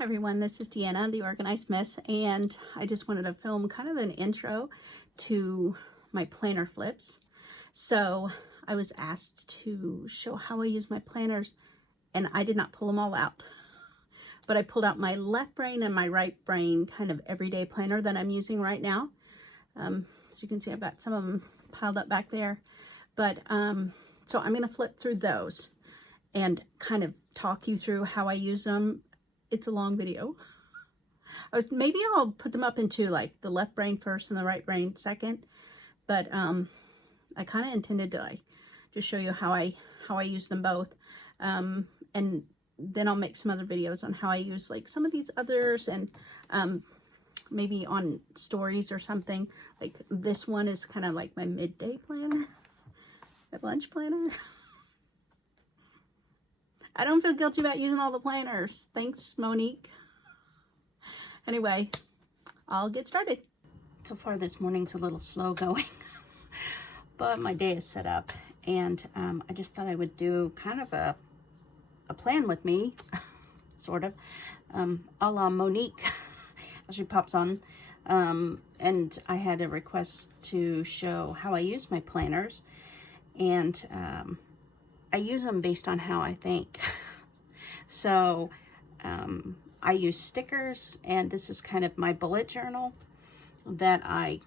Hi everyone, this is Deanna, the Organized Miss, and I just wanted to film kind of an intro to my planner flips. So I was asked to show how I use my planners, and I did not pull them all out, but I pulled out my left brain and my right brain kind of everyday planner that I'm using right now. As you can see, I've got some of them piled up back there, but so I'm going to flip through those and kind of talk you through how I use them. It's a long video. Maybe I'll put them up into like the left brain first and the right brain second, but I kind of intended to like just show you how I use them both, and then I'll make some other videos on how I use like some of these others, and maybe on stories or something. Like this one is kind of like my midday planner, my lunch planner. I don't feel guilty about using all the planners. Thanks, Monique. Anyway, I'll get started. So far this morning's a little slow going, but my day is set up, and I just thought I would do kind of a plan with me, sort of, a la Monique, as she pops on. And I had a request to show how I use my planners, and I use them based on how I think. So I use stickers, and this is kind of my bullet journal that I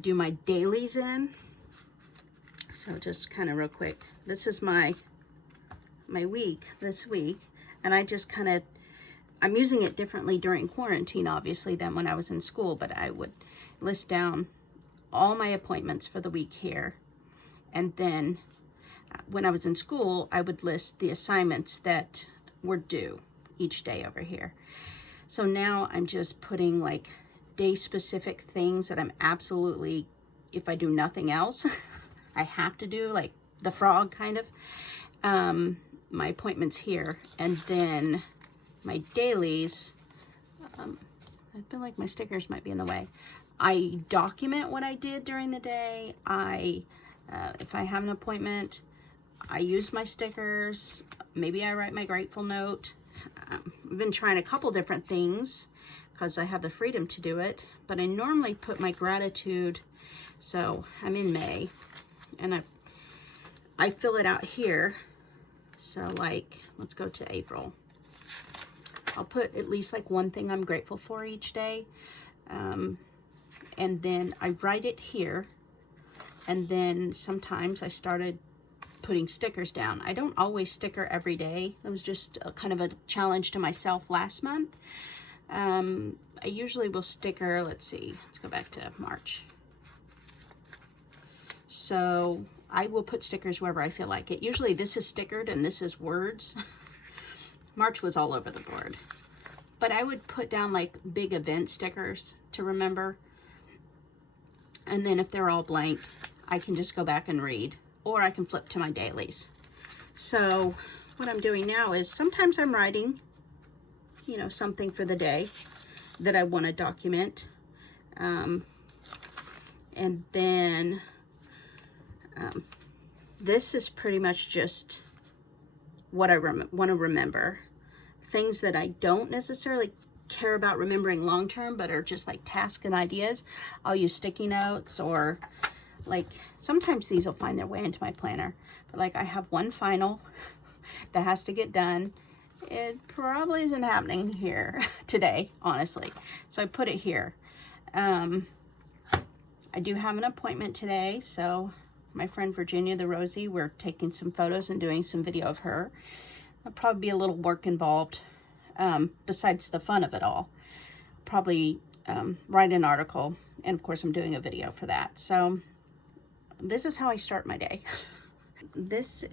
do my dailies in. So just kind of real quick, this is my week this week, and I just kind of, I'm using it differently during quarantine obviously than when I was in school, but I would list down all my appointments for the week here, and then when I was in school, I would list the assignments that were due each day over here. So now I'm just putting like day-specific things that I'm absolutely, if I do nothing else, I have to do, like the frog kind of, my appointments here. And then my dailies, I feel like my stickers might be in the way. I document what I did during the day. If I have an appointment, I use my stickers. Maybe I write my grateful note. I've been trying a couple different things because I have the freedom to do it, but I normally put my gratitude. So I'm in May, and I fill it out here. So like, let's go to April. I'll put at least like one thing I'm grateful for each day. And then I write it here. And then sometimes I started putting stickers down. I don't always sticker every day. It was just kind of a challenge to myself last month. I usually will sticker, let's see, let's go back to March. So I will put stickers wherever I feel like it. Usually this is stickered and this is words. March was all over the board. But I would put down like big event stickers to remember. And then if they're all blank, I can just go back and read, or I can flip to my dailies. So what I'm doing now is sometimes I'm writing, you know, something for the day that I want to document. And then this is pretty much just what I want to remember. Things that I don't necessarily care about remembering long term, but are just like tasks and ideas. I'll use sticky notes, or like sometimes these will find their way into my planner, but like I have one final that has to get done. It probably isn't happening here today, honestly, so I put it here. I do have an appointment today, so my friend Virginia the Rosie, we're taking some photos and doing some video of her. There'll probably be a little work involved, besides the fun of it all. Probably write an article, and of course I'm doing a video for that. So this is how I start my day. This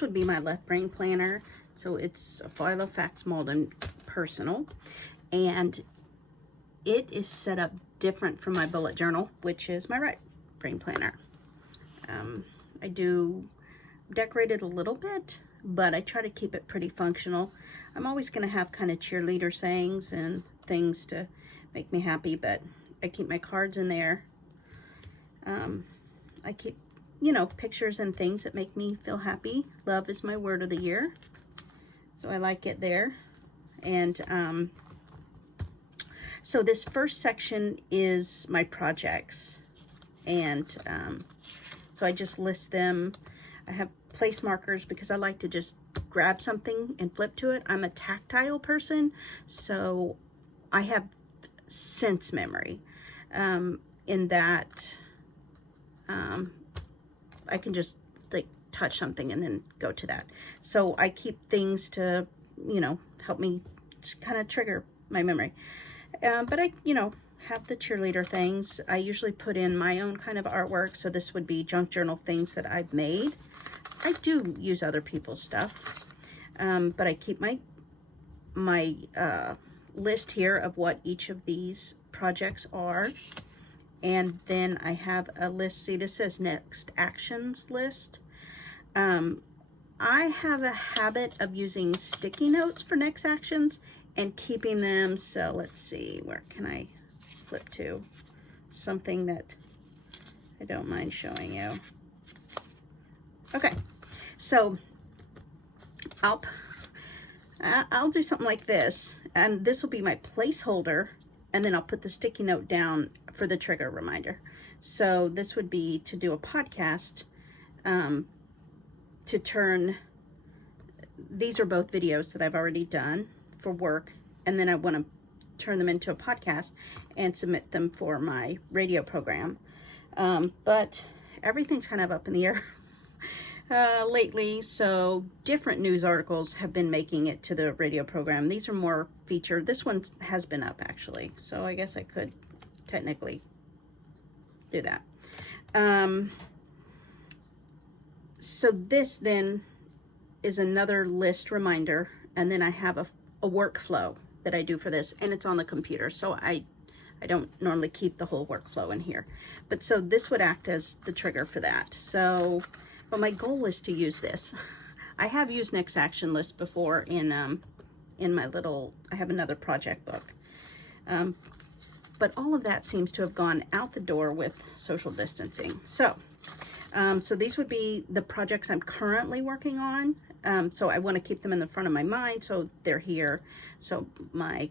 would be my left brain planner. So it's a Filofax Malden Personal, and it is set up different from my bullet journal, which is my right brain planner. I do decorate it a little bit, but I try to keep it pretty functional. I'm always going to have kind of cheerleader sayings and things to make me happy, but I keep my cards in there. I keep, you know, pictures and things that make me feel happy. Love is my word of the year, so I like it there. And so this first section is my projects. And so I just list them. I have place markers because I like to just grab something and flip to it. I'm a tactile person, so I have sense memory in that I can just like touch something and then go to that. So I keep things to, you know, help me kind of trigger my memory. But I, you know, have the cheerleader things. I usually put in my own kind of artwork. So this would be junk journal things that I've made. I do use other people's stuff. But I keep my list here of what each of these projects are. And then I have a list. See, this says next actions list. I have a habit of using sticky notes for next actions and keeping them. So let's see, where can I flip to something that I don't mind showing you. Okay, so I'll do something like this, and this will be my placeholder, and then I'll put the sticky note down for the trigger reminder. So this would be to do a podcast, to turn, these are both videos that I've already done for work, and then I want to turn them into a podcast and submit them for my radio program. But everything's kind of up in the air lately, so different news articles have been making it to the radio program. These are more featured. This one has been up actually, so I guess I could technically do that. So this then is another list reminder, and then I have a workflow that I do for this, and it's on the computer, so I don't normally keep the whole workflow in here. But so this would act as the trigger for that. So, but my goal is to use this. I have used next action list before in my little, I have another project book. But all of that seems to have gone out the door with social distancing. So, so these would be the projects I'm currently working on. So I want to keep them in the front of my mind, so they're here. So my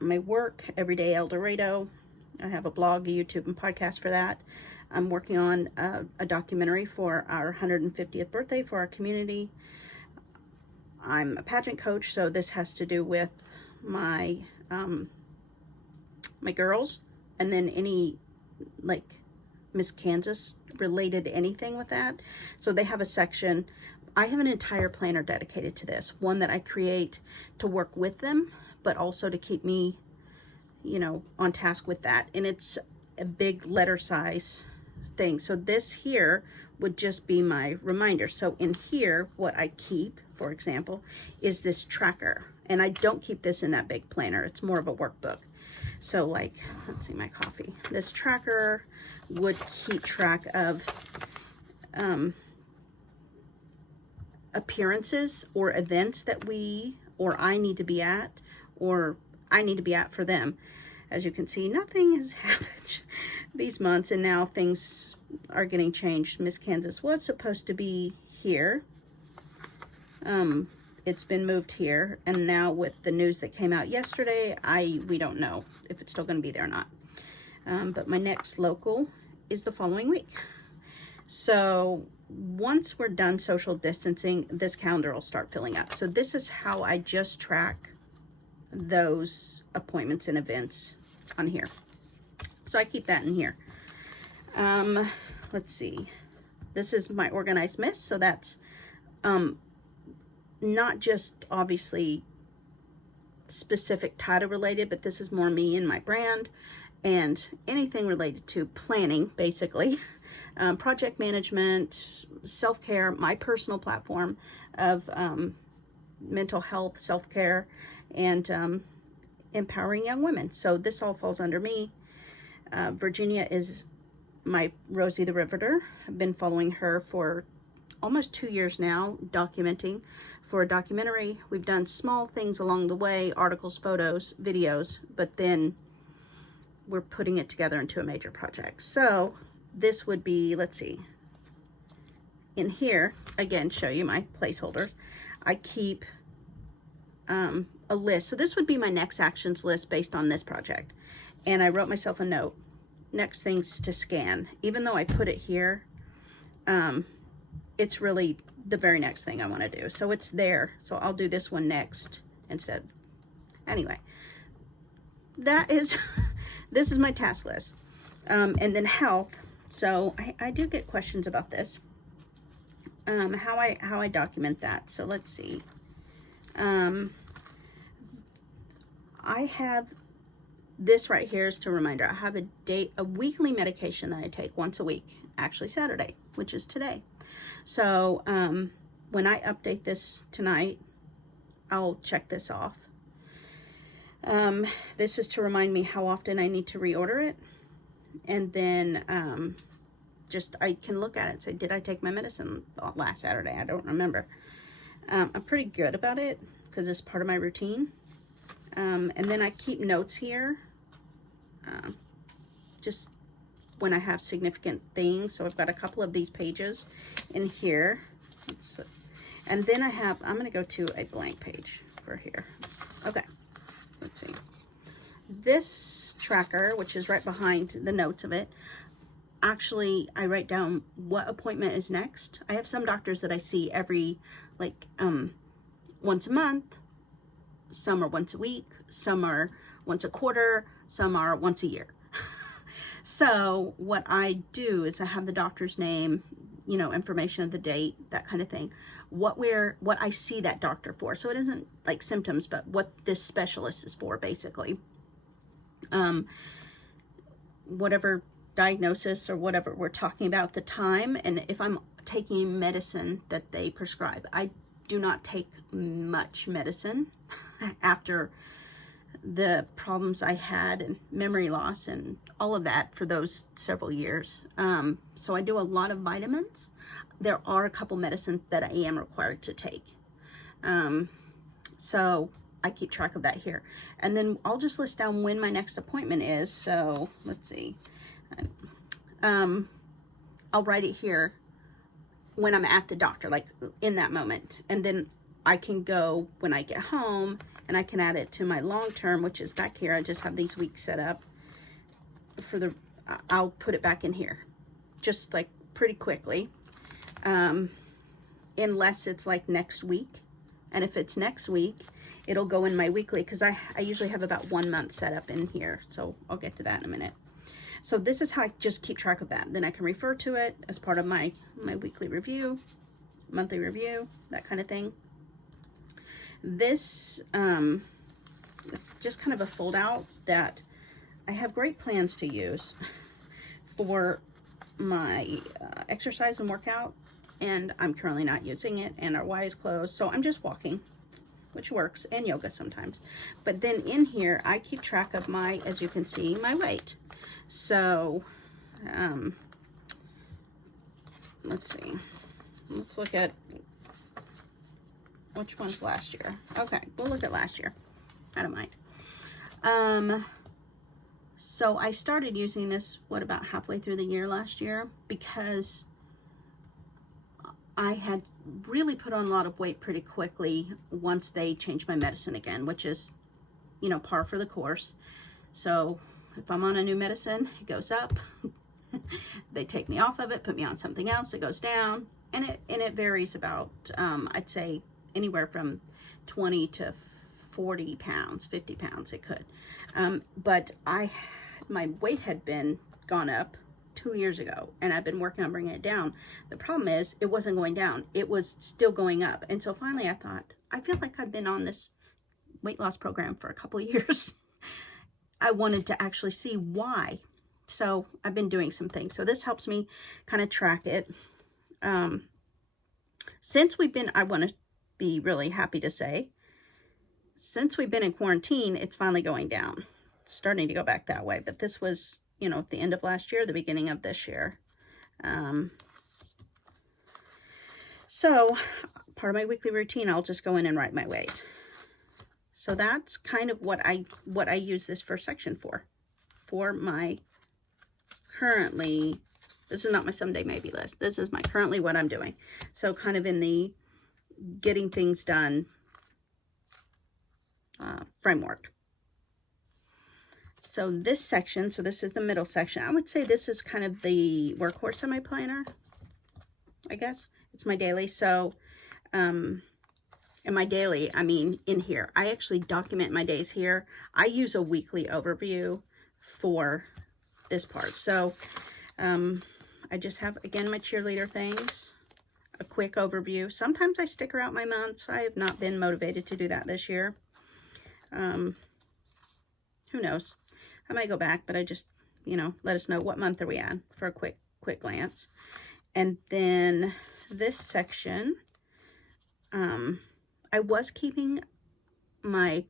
work, Everyday El Dorado, I have a blog, a YouTube, and podcast for that. I'm working on a documentary for our 150th birthday for our community. I'm a pageant coach, so this has to do with my my girls, and then any like Miss Kansas related anything with that. So they have a section. I have an entire planner dedicated to this, one that I create to work with them, but also to keep me, you know, on task with that. And it's a big letter size thing. So this here would just be my reminder. So in here, what I keep, for example, is this tracker. And I don't keep this in that big planner. It's more of a workbook. So like, let's see, my coffee. This tracker would keep track of appearances or events that I need to be at, or I need to be at for them. As you can see, nothing has happened these months, and now things are getting changed. Miss Kansas was supposed to be here. It's been moved here, and now with the news that came out yesterday, we don't know if it's still going to be there or not. But my next local is the following week. So once we're done social distancing, this calendar will start filling up. So this is how I just track those appointments and events on here. So I keep that in here. Let's see. This is my organized miss. So that's not just obviously specific title related, but this is more me and my brand and anything related to planning, basically. Project management, self-care, my personal platform of mental health, self-care, and empowering young women. So this all falls under me. Virginia is my Rosie the Riveter. I've been following her for almost 2 years now, documenting for a documentary. We've done small things along the way, articles, photos, videos, but then we're putting it together into a major project. So this would be, let's see, in here, again, show you my placeholders. I keep a list. So this would be my next actions list based on this project. And I wrote myself a note, next things to scan. Even though I put it here, it's really the very next thing I want to do. So it's there. So I'll do this one next instead. Anyway, that is, this is my task list. And then health. So I do get questions about this. How I document that. So let's see. I have this right here is to reminder. I have a weekly medication that I take once a week, actually Saturday, which is today. So when I update this tonight, I'll check this off. This is to remind me how often I need to reorder it. And then just I can look at it and say, did I take my medicine last Saturday? I don't remember. I'm pretty good about it because it's part of my routine. And then I keep notes here, just when I have significant things. So I've got a couple of these pages in here. And then I'm going to go to a blank page for here. Okay, let's see. This tracker, which is right behind the notes of it, actually, I write down what appointment is next. I have some doctors that I see every, like, once a month. Some are once a week. Some are once a quarter. Some are once a year. So what I do is I have the doctor's name, you know, information of the date, that kind of thing. What I see that doctor for. So it isn't like symptoms, but what this specialist is for, basically. Whatever diagnosis or whatever we're talking about at the time. And if I'm taking medicine that they prescribe, I do not take much medicine after the problems I had and memory loss and all of that for those several years. So I do a lot of vitamins. There are a couple medicines that I am required to take. So I keep track of that here. And then I'll just list down when my next appointment is. So let's see. I'll write it here when I'm at the doctor, like in that moment. And then I can go when I get home and I can add it to my long term, which is back here. I just have these weeks set up for the, I'll put it back in here just like pretty quickly. Unless it's like next week. And if it's next week, it'll go in my weekly, because I usually have about 1 month set up in here. So I'll get to that in a minute. So this is how I just keep track of that. Then I can refer to it as part of my weekly review, monthly review, that kind of thing. This is just kind of a fold out that I have great plans to use for my exercise and workout. And I'm currently not using it, and our Y is closed. So I'm just walking, which works, and yoga sometimes. But then in here, I keep track of my, as you can see, my weight. So, let's see. Let's look at which one's last year. Okay, we'll look at last year. I don't mind. So I started using this, about halfway through the year last year, because I had really put on a lot of weight pretty quickly once they changed my medicine again, which is, you know, par for the course. So if I'm on a new medicine, it goes up. They take me off of it, put me on something else, it goes down. And it varies about, I'd say anywhere from 20 to 40 pounds, 50 pounds it could. But my weight had been gone up 2 years ago, and I've been working on bringing it down. The problem is it wasn't going down. It was still going up. And so finally I thought, I feel like I've been on this weight loss program for a couple of years. I wanted to actually see why. So I've been doing some things. So this helps me kind of track it. Since we've been, I want to be really happy to say, since we've been in quarantine, it's finally going down. It's starting to go back that way. But this was, you know, at the end of last year, the beginning of this year. So part of my weekly routine, I'll just go in and write my weight. So that's kind of what I use this first section for my currently, this is not my someday maybe list. This is my currently what I'm doing. So kind of in the getting things done framework. So this section, so this is the middle section. I would say this is kind of the workhorse of my planner, I guess. It's my daily. So, in my daily, I mean in here, I actually document my days here. I use a weekly overview for this part. So, I just have, again, my cheerleader things, a quick overview. Sometimes I sticker out my months. I have not been motivated to do that this year. Who knows? I might go back, but I just, you know, let us know what month are we at for a quick glance. And then this section, I was keeping my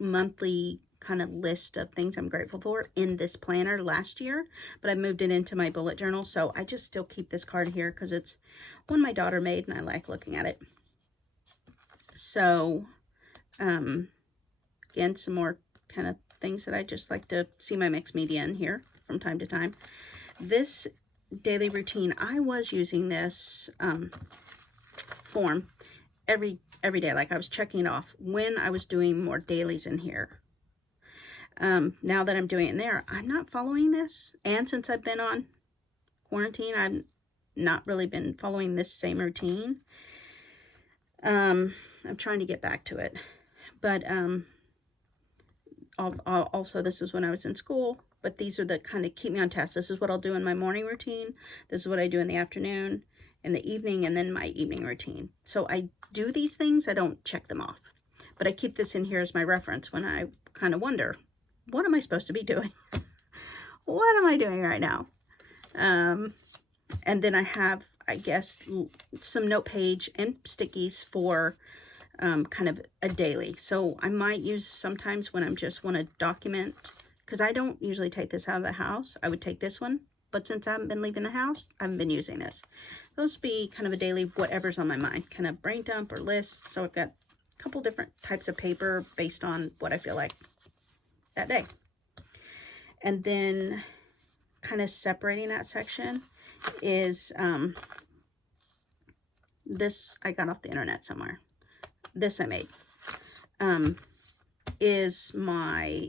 monthly kind of list of things I'm grateful for in this planner last year, but I moved it into my bullet journal. So I just still keep this card here because it's one my daughter made and I like looking at it. So, again, some more kind of things that I just like to see my mixed media in here from time to time. This daily routine, I was using this form every day. Like I was checking it off when I was doing more dailies in here. Now that I'm doing it in there, I'm not following this. And since I've been on quarantine, I've not really been following this same routine. I'm trying to get back to it. But also, this is when I was in school. But these are the kind of keep me on task. This is what I'll do in my morning routine. This is what I do in the afternoon, in the evening, and then my evening routine. So I do these things. I don't check them off. But I keep this in here as my reference when I kind of wonder, what am I supposed to be doing? What am I doing right now? And then I have, I guess, some note page and stickies for kind of a daily. So I might use sometimes when I just want to document, because I don't usually take this out of the house. I would take this one, but since I haven't been leaving the house, I haven't been using this. Those would be kind of a daily whatever's on my mind, kind of brain dump or list. So I've got a couple different types of paper based on what I feel like that day. And then kind of separating that section is this I got off the internet somewhere. This I made is my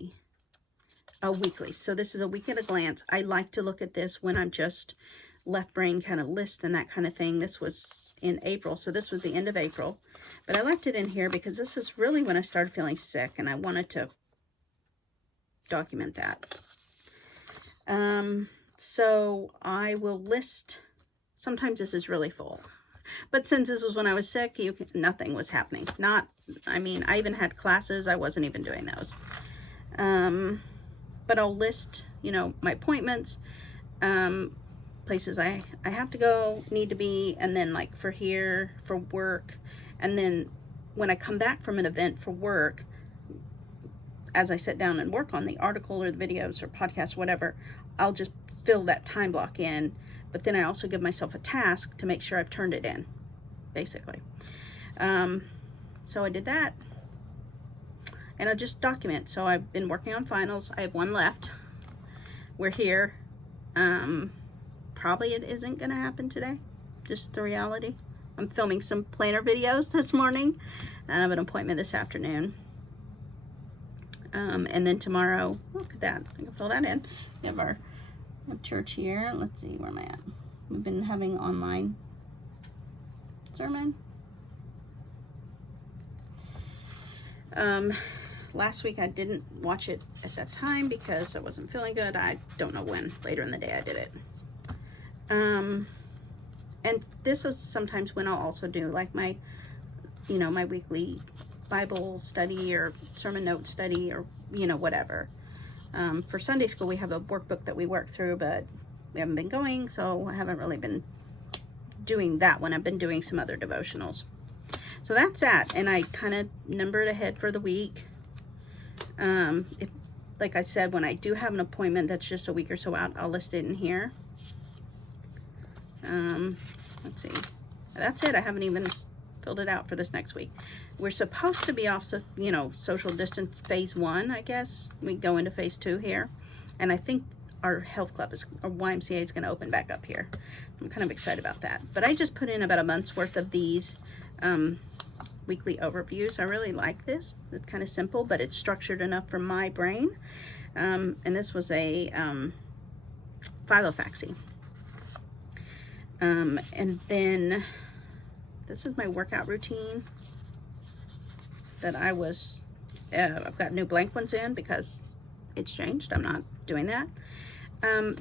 weekly. So this is a week at a glance. I like to look at this when I'm just left brain kind of list and that kind of thing. This was in April, so this was the end of April. But I left it in here because this is really when I started feeling sick and I wanted to document that. So I will list, sometimes this is really full. But since this was when I was sick, nothing was happening. I mean, I even had classes. I wasn't even doing those. But I'll list, you know, my appointments, places I have to go, need to be, and then like for here, for work. And then when I come back from an event for work, as I sit down and work on the article or the videos or podcast, whatever, I'll just fill that time block in. But then I also give myself a task to make sure I've turned it in, basically. So I did that. And I'll just document. So I've been working on finals. I have one left. We're here. Probably it isn't going to happen today. Just the reality. I'm filming some planner videos this morning. And I have an appointment this afternoon. And then tomorrow, look at that. I can fill that in. We have our church here. Let's see, where am I at? We've been having online sermon. Last week I didn't watch it at that time because I wasn't feeling good. I don't know when. Later in the day I did it. And this is sometimes when I'll also do like my, you know, my weekly Bible study or sermon note study or, you know, whatever. For Sunday school, we have a workbook that we work through, but we haven't been going, so I haven't really been doing that one. I've been doing some other devotionals. So that's that, and I kind of numbered ahead for the week. If, like I said, when I do have an appointment that's just a week or so out, I'll list it in here. Let's see. That's it. I haven't even filled it out for this next week. We're supposed to be off, so, you know, social distance phase 1, I guess. We go into phase 2 here. And I think our health club or YMCA is going to open back up here. I'm kind of excited about that. But I just put in about a month's worth of these weekly overviews. I really like this. It's kind of simple, but it's structured enough for my brain. And this was a Filofaxy. And then this is my workout routine that I've got new blank ones in because it's changed. I'm not doing that.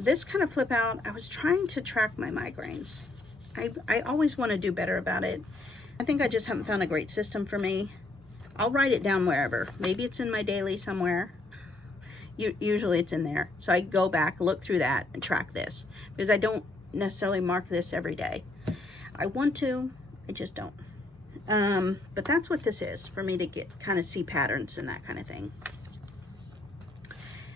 This kind of flip out, I was trying to track my migraines. I always want to do better about it. I think I just haven't found a great system for me. I'll write it down wherever. Maybe it's in my daily somewhere. Usually it's in there. So I go back, look through that, and track this. Because I don't necessarily mark this every day. I want to, I just don't. But that's what this is, for me to kind of see patterns and that kind of thing.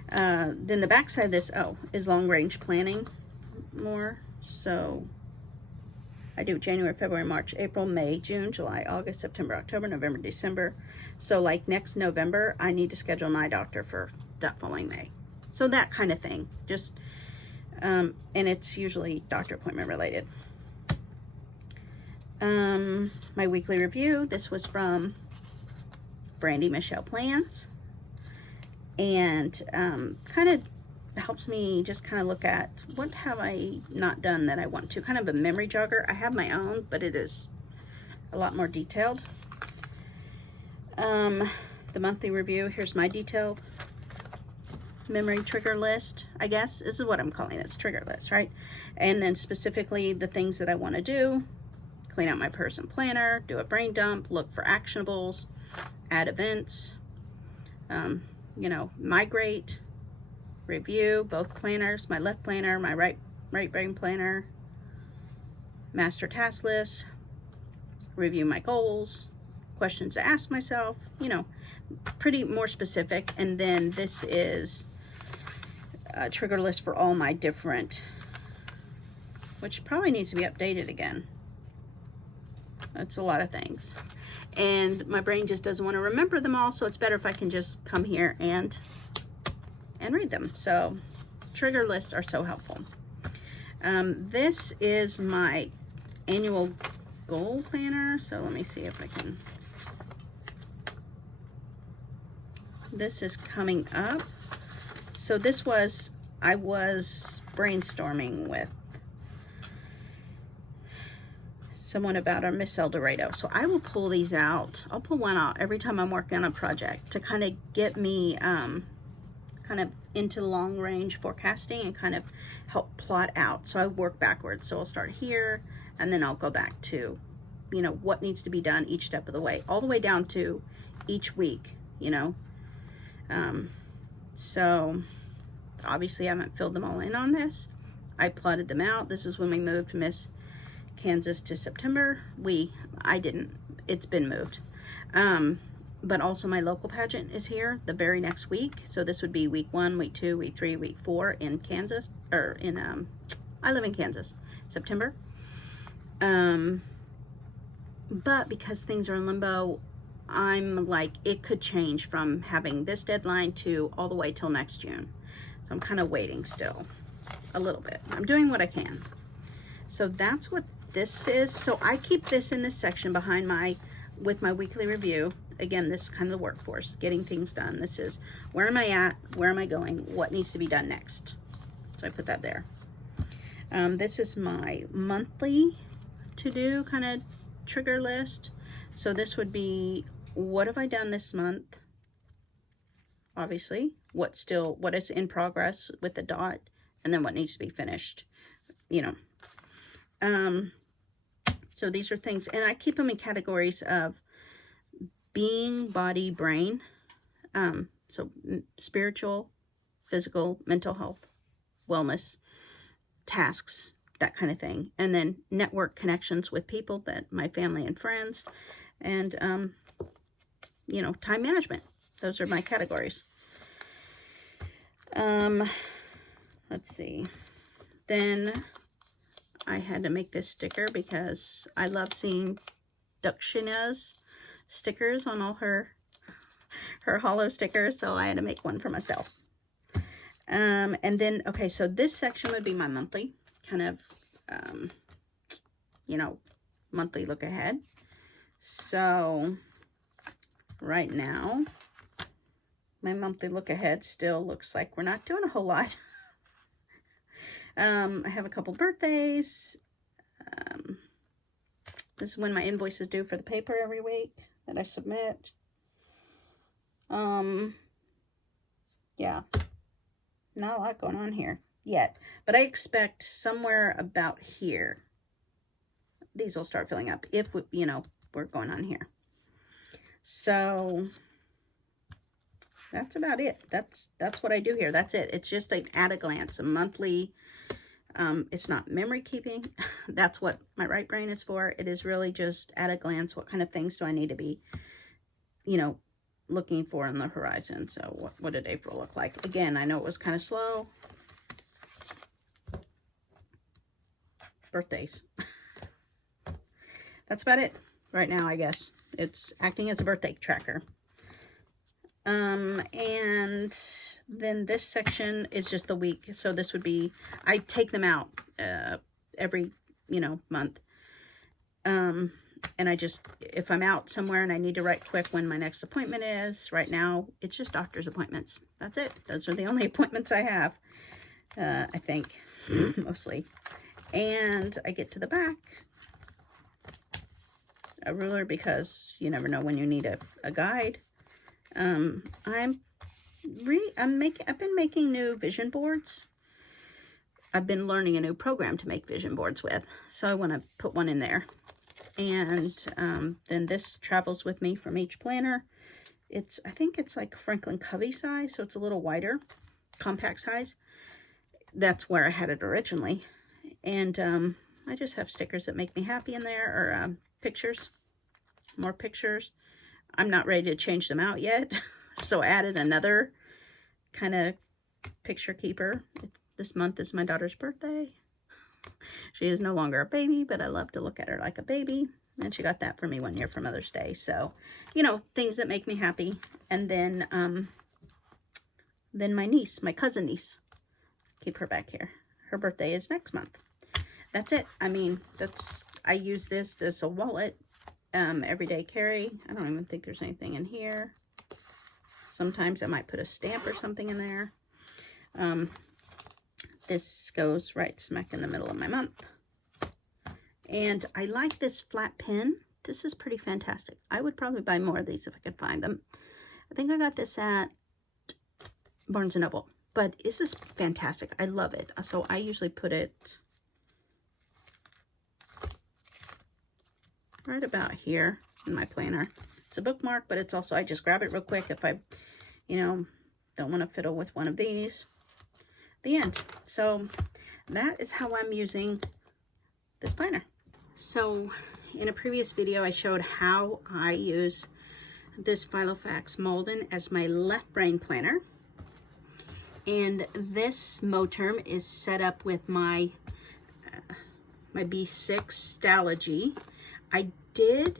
Then the back side of this, is long range planning more. So I do January, February, March, April, May, June, July, August, September, October, November, December. So like next November, I need to schedule my doctor for that following May. So that kind of thing. Just, and it's usually doctor appointment related. My weekly review, this was from Brandy Michelle Plans. And kind of helps me just kind of look at what have I not done that I want to. Kind of a memory jogger. I have my own, but it is a lot more detailed. The monthly review, here's my detailed memory trigger list, I guess. This is what I'm calling this, trigger list, right? And then specifically the things that I want to do. Clean out my person planner, do a brain dump, look for actionables, add events, you know, migrate, review both planners, my left planner, my right brain planner, master task list, review my goals, questions to ask myself, you know, pretty more specific. And then this is a trigger list for all my different, which probably needs to be updated again. That's a lot of things. And my brain just doesn't want to remember them all, so it's better if I can just come here and read them. So trigger lists are so helpful. This is my annual goal planner. So let me see if I can. This is coming up. So this was, I was brainstorming with someone about our Miss El Dorado. So I will pull these out. I'll pull one out every time I'm working on a project to kind of get me kind of into long range forecasting and kind of help plot out. So I work backwards. So I'll start here and then I'll go back to, you know, what needs to be done each step of the way, all the way down to each week, you know. So obviously I haven't filled them all in on this. I plotted them out. This is when we moved Miss Kansas to September. I didn't, it's been moved. But also my local pageant is here the very next week. So this would be week 1, week 2, week 3, week 4 in Kansas, or in, I live in Kansas, September. But because things are in limbo, I'm like, it could change from having this deadline to all the way till next June. So I'm kind of waiting still a little bit. I'm doing what I can. So that's what this is. So I keep this in this section behind with my weekly review. Again, this is kind of the workforce, getting things done. This is where am I at? Where am I going? What needs to be done next? So I put that there. This is my monthly to-do kind of trigger list. So this would be, what have I done this month? Obviously, what is in progress with the dot, and then what needs to be finished, you know. So these are things, and I keep them in categories of being, body, brain. So spiritual, physical, mental health, wellness, tasks, that kind of thing. And then network connections with people, that my family and friends, and, you know, time management. Those are my categories. Let's see. Then I had to make this sticker because I love seeing Duckshina's stickers on all her hollow stickers, so I had to make one for myself. And then, okay, so this section would be my monthly kind of, you know, monthly look ahead. So right now, my monthly look ahead still looks like we're not doing a whole lot. I have a couple birthdays. This is when my invoice is due for the paper every week that I submit. Yeah, not a lot going on here yet, but I expect somewhere about here these will start filling up if we, you know, we're going on here. So that's about it. That's what I do here. That's it. It's just an at a glance, a monthly. It's not memory keeping. That's what my right brain is for. It is really just at a glance. What kind of things do I need to be, you know, looking for on the horizon? So what did April look like? Again, I know it was kind of slow. Birthdays. That's about it right now, I guess. It's acting as a birthday tracker. And then this section is just the week. So this would be, I take them out every, you know, month. And I just, if I'm out somewhere and I need to write quick when my next appointment is, right now, it's just doctor's appointments. That's it. Those are the only appointments I have, I think, mostly. And I get to the back, a ruler, because you never know when you need a guide. I've been making new vision boards. I've been learning a new program to make vision boards with, so I want to put one in there. And then this travels with me from each planner. I think it's like Franklin Covey size, so it's a little wider, compact size. That's where I had it originally. And I just have stickers that make me happy in there, or pictures, more pictures. I'm not ready to change them out yet, so I added another kind of picture keeper. This month is my daughter's birthday. She is no longer a baby, but I love to look at her like a baby. And she got that for me one year for Mother's Day. So, you know, things that make me happy. And then my niece, my cousin niece, keep her back here. Her birthday is next month. That's it. I mean, I use this as a wallet, everyday carry. I don't even think there's anything in here. Sometimes I might put a stamp or something in there. This goes right smack in the middle of my month. And I like this flat pen. This is pretty fantastic. I would probably buy more of these if I could find them. I think I got this at Barnes & Noble. But this is fantastic. I love it. So I usually put it right about here in my planner. It's a bookmark, but it's also, I just grab it real quick if I, you know, don't want to fiddle with one of these. The end. So that is how I'm using this planner. So in a previous video, I showed how I use this Filofax Malden as my left brain planner. And this motor is set up with my B6 Stalogy. I did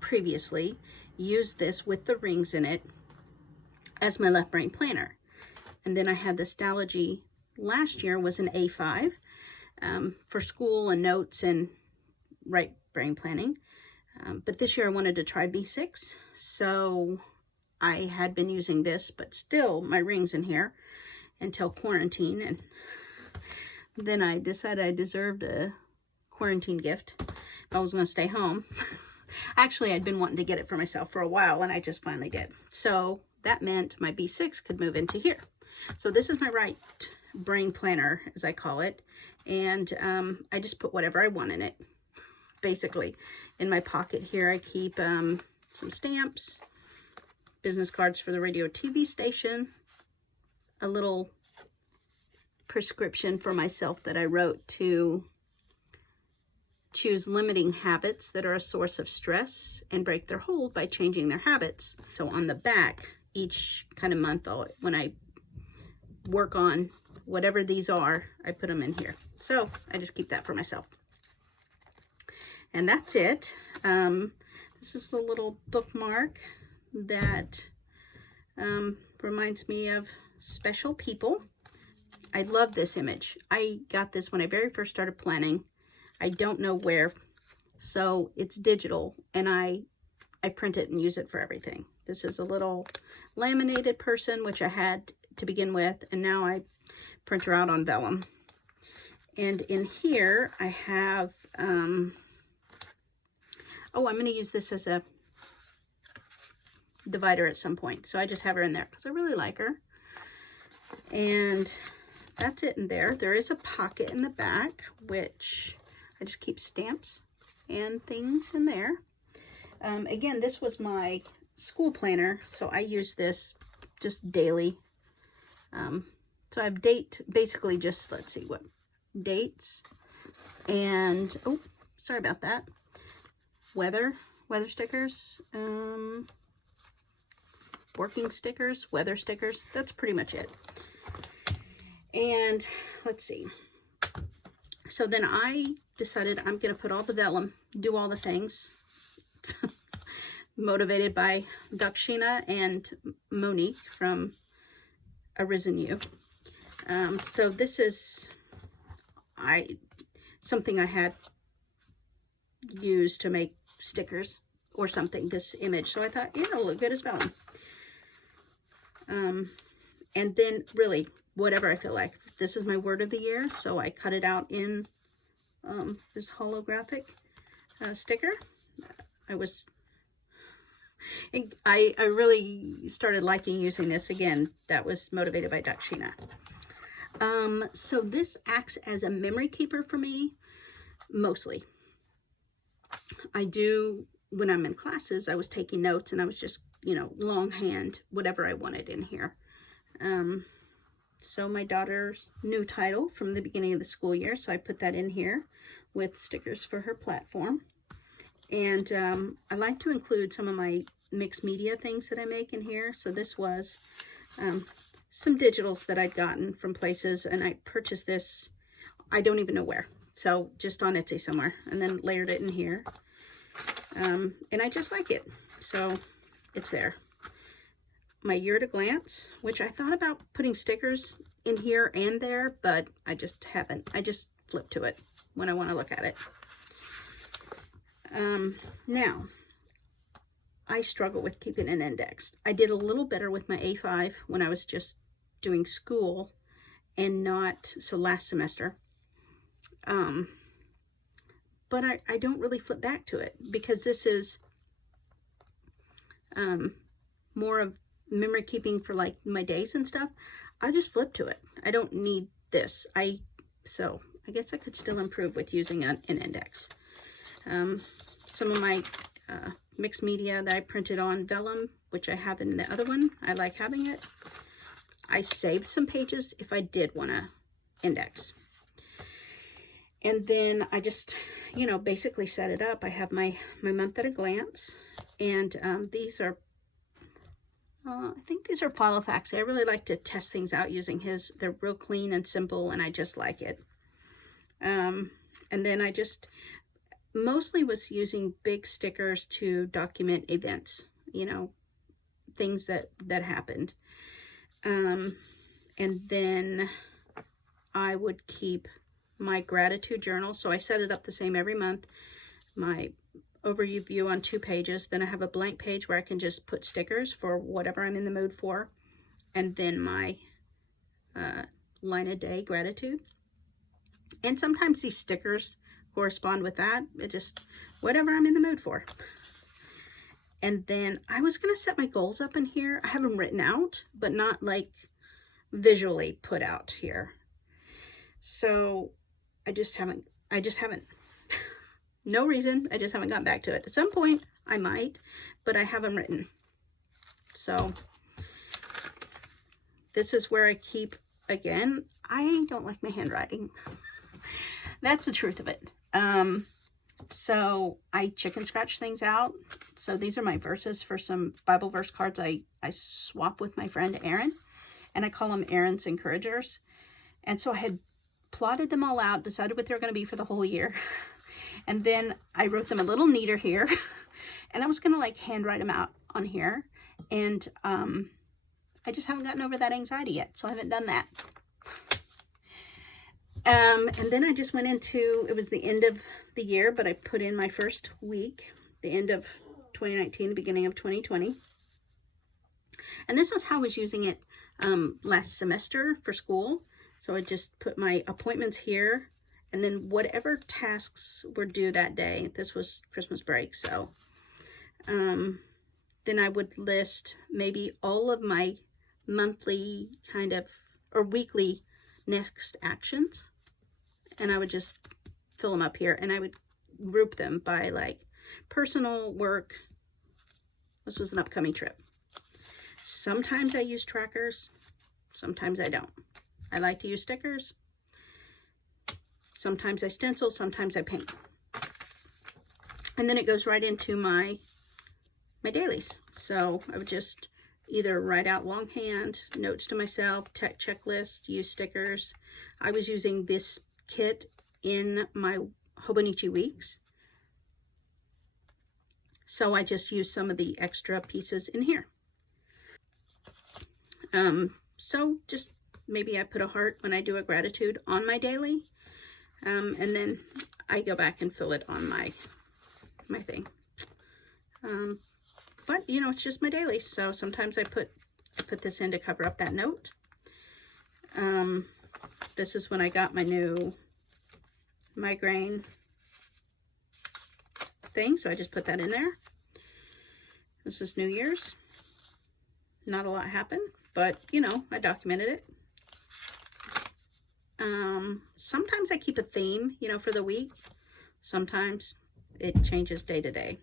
previously use this with the rings in it as my left brain planner. And then I had the Stalogy last year, was an A5 for school and notes and right brain planning. But this year I wanted to try B6. So I had been using this, but still my rings in here until quarantine. And then I decided I deserved a quarantine gift if I was going to stay home. Actually, I'd been wanting to get it for myself for a while, and I just finally did. So that meant my B6 could move into here. So this is my right brain planner, as I call it. And I just put whatever I want in it, basically. In my pocket here, I keep some stamps, business cards for the radio TV station, a little prescription for myself that I wrote to choose limiting habits that are a source of stress and break their hold by changing their habits. So on the back, each kind of month, when I work on whatever these are, I put them in here. So I just keep that for myself. And that's it. This is the little bookmark that reminds me of special people. I love this image. I got this when I very first started planning. I don't know where So it's digital, and I print it and use it for everything. This is a little laminated person, which I had to begin with, and now I print her out on vellum. And in here I have, oh, I'm going to use this as a divider at some point. So I just have her in there because I really like her. And that's it in there. There is a pocket in the back, which I just keep stamps and things in there. Again, this was my school planner, so I use this just daily. So I have basically just, let's see, what dates, and, oh, sorry about that, weather stickers, working stickers, weather stickers. That's pretty much it. And let's see. So then I decided I'm going to put all the vellum, do all the things, motivated by Dakshina and Monique from Arisen You. So this is something I had used to make stickers or something, this image. So I thought, yeah, it'll look good as vellum. And then really, whatever I feel like. This is my word of the year, so I cut it out in this holographic sticker. I really started liking using this. Again, that was motivated by Dakshina. So this acts as a memory keeper for me, mostly. I do, when I'm in classes, I was taking notes and I was just, you know, longhand, whatever I wanted in here. So my daughter's new title from the beginning of the school year, so I put that in here with stickers for her platform. And I like to include some of my mixed media things that I make in here. So this was some digitals that I'd gotten from places, and I purchased this, I don't even know where. So just on Etsy somewhere, and then layered it in here. And I just like it. So it's there. My year at a glance, which I thought about putting stickers in here and there, but I just haven't. I just flip to it when I want to look at it. Now, I struggle with keeping it indexed. I did a little better with my A5 when I was just doing school and not, so last semester. But I don't really flip back to it because this is more of memory keeping for like my days and stuff. I just flip to it. I don't need this. So I guess I could still improve with using an index. Some of my mixed media that I printed on vellum, which I have in the other one, I like having it. I saved some pages if I did want to index. And then I just, you know, basically set it up. I have my month at a glance, and these are, I think these are Filofax. I really like to test things out using his. They're real clean and simple, and I just like it. And then I just mostly was using big stickers to document events, you know, things that happened. And then I would keep my gratitude journal. So I set it up the same every month. My overview on 2 pages. Then I have a blank page where I can just put stickers for whatever I'm in the mood for. And then my line a day gratitude. And sometimes these stickers correspond with that. It just, whatever I'm in the mood for. And then I was going to set my goals up in here. I have them written out, but not like visually put out here. So I just haven't, no reason, I just haven't gotten back to it. At some point I might, but I have them written. So this is where I keep, again, I don't like my handwriting. That's the truth of it. So I chicken scratch things out. So these are my verses for some Bible verse cards I swap with my friend Erin, and I call them Erin's Encouragers. And so I had plotted them all out, decided what they were going to be for the whole year. And then I wrote them a little neater here. And I was going to like handwrite them out on here. And I just haven't gotten over that anxiety yet. So I haven't done that. And then I just went into, it was the end of the year, but I put in my first week, the end of 2019, the beginning of 2020. And this is how I was using it last semester for school. So I just put my appointments here, and then whatever tasks were due that day. This was Christmas break, so then I would list maybe all of my monthly kind of, or weekly next actions, and I would just fill them up here, and I would group them by like personal, work. This was an upcoming trip. Sometimes I use trackers, sometimes I don't. I like to use stickers. Sometimes I stencil, sometimes I paint. And then it goes right into my dailies. So I would just either write out longhand, notes to myself, tech checklist, use stickers. I was using this kit in my Hobonichi weeks. So I just used some of the extra pieces in here. So just maybe I put a heart when I do a gratitude on my daily. And then I go back and fill it on my thing. But you know, it's just my daily. So sometimes I put this in to cover up that note. This is when I got my new migraine thing. So I just put that in there. This is New Year's. Not a lot happened, but you know, I documented it. Sometimes I keep a theme, you know, for the week. Sometimes it changes day to day.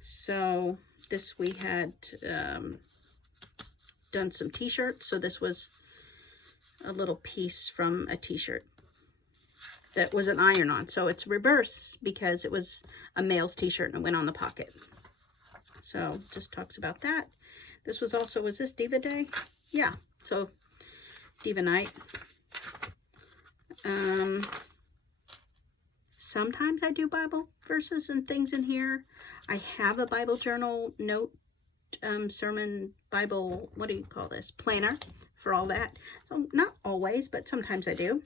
So this, we had done some t-shirts. So this was a little piece from a t-shirt that was an iron-on. So it's reverse because it was a male's t-shirt and it went on the pocket. So just talks about that. This was also, was this Diva Day? Yeah, so Diva Night. Sometimes I do Bible verses and things in here. I have a Bible journal note, sermon, Bible, what do you call this? Planner for all that. So not always, but sometimes I do.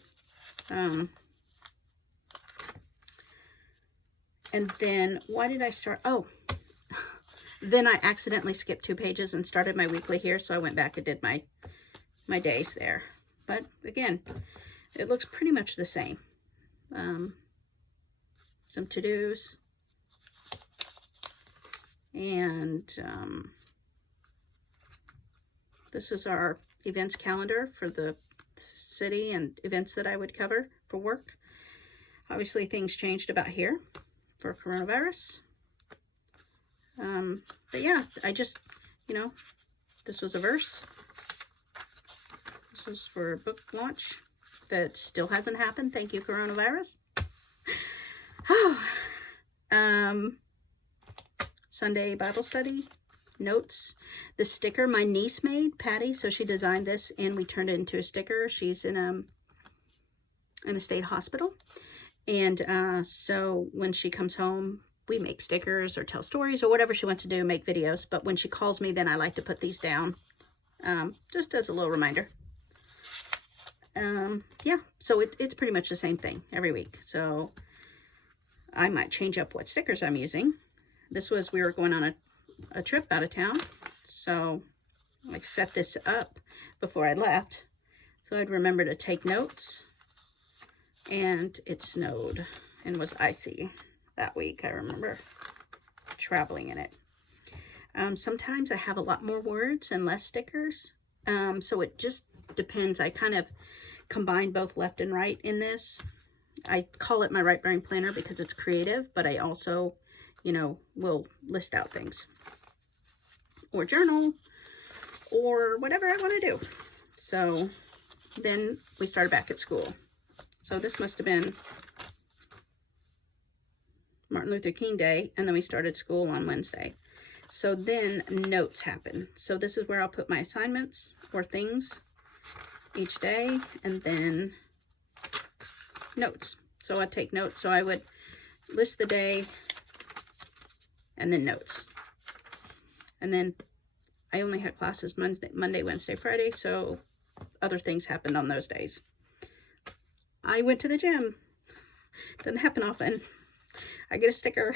And then why did I start? Oh, then I accidentally skipped 2 pages and started my weekly here. So I went back and did my days there. But again, it looks pretty much the same. Some to-dos. And this is our events calendar for the city and events that I would cover for work. Obviously things changed about here for coronavirus. But yeah, I just, you know, this was a verse. This was for a book launch that still hasn't happened. Thank you, coronavirus. Sunday Bible study, notes. The sticker my niece made, Patty, so she designed this and we turned it into a sticker. She's in a state hospital. And so when she comes home, we make stickers or tell stories or whatever she wants to do, make videos. But when she calls me, then I like to put these down just as a little reminder. Yeah, so it's pretty much the same thing every week. So I might change up what stickers I'm using. This was, we were going on a trip out of town. So I set this up before I left. So I'd remember to take notes. And it snowed and was icy that week. I remember traveling in it. Sometimes I have a lot more words and less stickers. So it just depends. I kind of combine both left and right in this. I call it my right brain planner because it's creative, but I also, you know, will list out things or journal or whatever I want to do. So then we started back at school. So this must have been Martin Luther King Day, and then we started school on Wednesday. So then notes happen. So this is where I'll put my assignments or things each day, and then notes. So I take notes. So I would list the day and then notes. And then I only had classes Monday, Wednesday, Friday, so other things happened on those days. I went to the gym. Doesn't happen often. I get a sticker.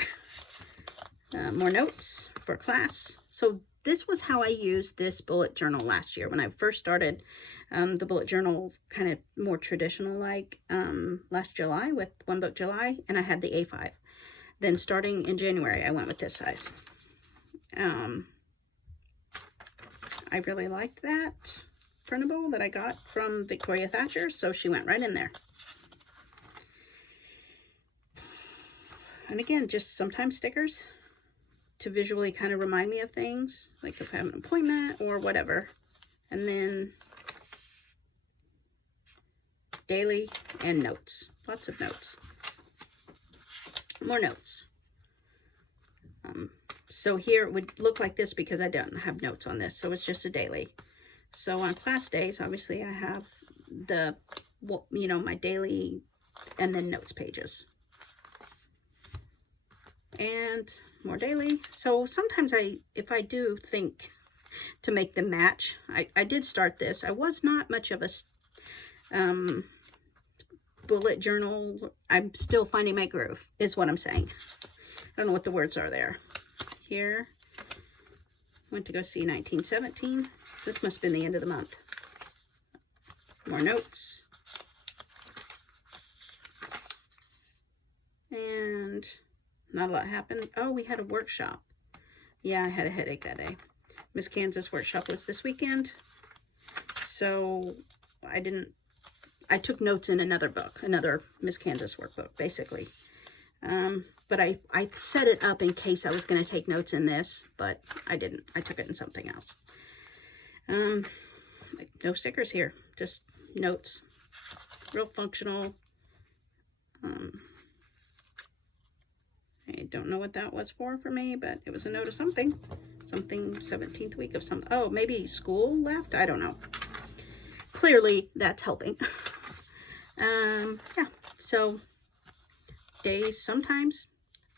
More notes for class. So this was how I used this bullet journal last year when I first started the bullet journal, kind of more traditional like last July with One Book July, and I had the A5. Then starting in January, I went with this size. I really liked that printable that I got from Victoria Thatcher, so she went right in there. And again, just sometimes stickers to visually kind of remind me of things, like if I have an appointment or whatever. And then daily and notes, lots of notes, more notes. So here it would look like this because I don't have notes on this, so it's just a daily. So on class days, obviously I have the, you know, my daily and then notes pages. And more daily. So sometimes if I do think to make them match, I did start this. I was not much of a bullet journal. I'm still finding my groove, is what I'm saying. I don't know what the words are there. Here, went to go see 1917. This must have been the end of the month. More notes. And not a lot happened. Oh, we had a workshop. Yeah, I had a headache that day. Miss Kansas workshop was this weekend. So I took notes in another book, another Miss Kansas workbook, basically. But I set it up in case I was going to take notes in this, but I didn't. I took it in something else. No stickers here, just notes. Real functional. I don't know what that was for me, but it was a note of something. Something 17th week of something. Oh, maybe school left? I don't know. Clearly, that's helping. Yeah, so days, sometimes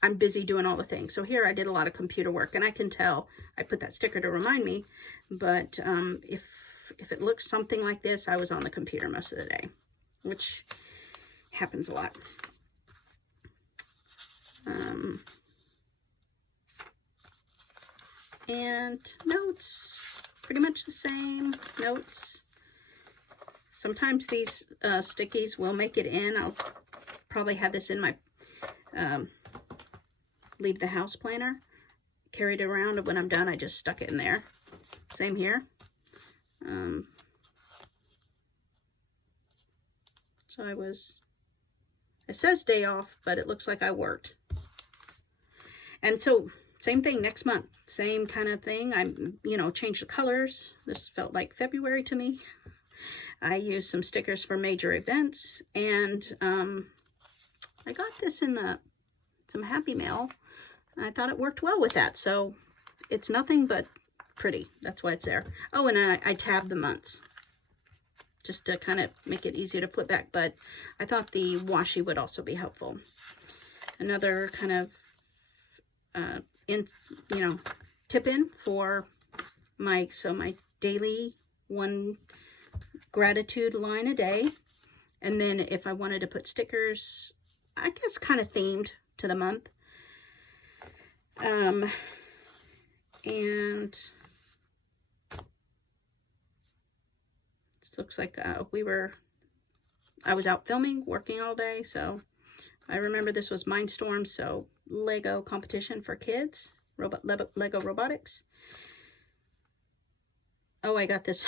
I'm busy doing all the things. So here I did a lot of computer work, and I can tell I put that sticker to remind me, but if it looks something like this, I was on the computer most of the day, which happens a lot. And notes, pretty much the same notes. Sometimes these stickies will make it in. I'll probably have this in my leave the house planner, carried it around, and when I'm done I just stuck it in there. Same here. So it says day off, but it looks like I worked. And so same thing next month, same kind of thing. Changed the colors. This felt like February to me. I used some stickers for major events, and I got this in some Happy Mail, and I thought it worked well with that. So it's nothing but pretty. That's why it's there. Oh, and I tabbed the months just to kind of make it easier to flip back, but I thought the washi would also be helpful. Another kind of tip in for my daily one gratitude line a day. And then if I wanted to put stickers, I guess kind of themed to the month. And this looks like I was out filming, working all day, so I remember this was Mindstorm, so Lego competition for kids, Lego robotics. Oh, I got this